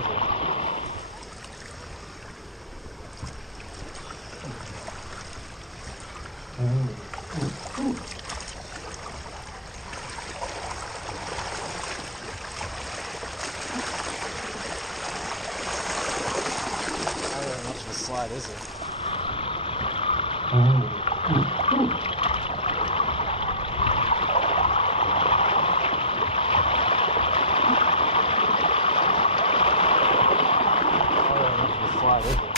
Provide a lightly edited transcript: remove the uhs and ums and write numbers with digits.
is it? Not really much of a slide, is it? Not really much of a slide, is it?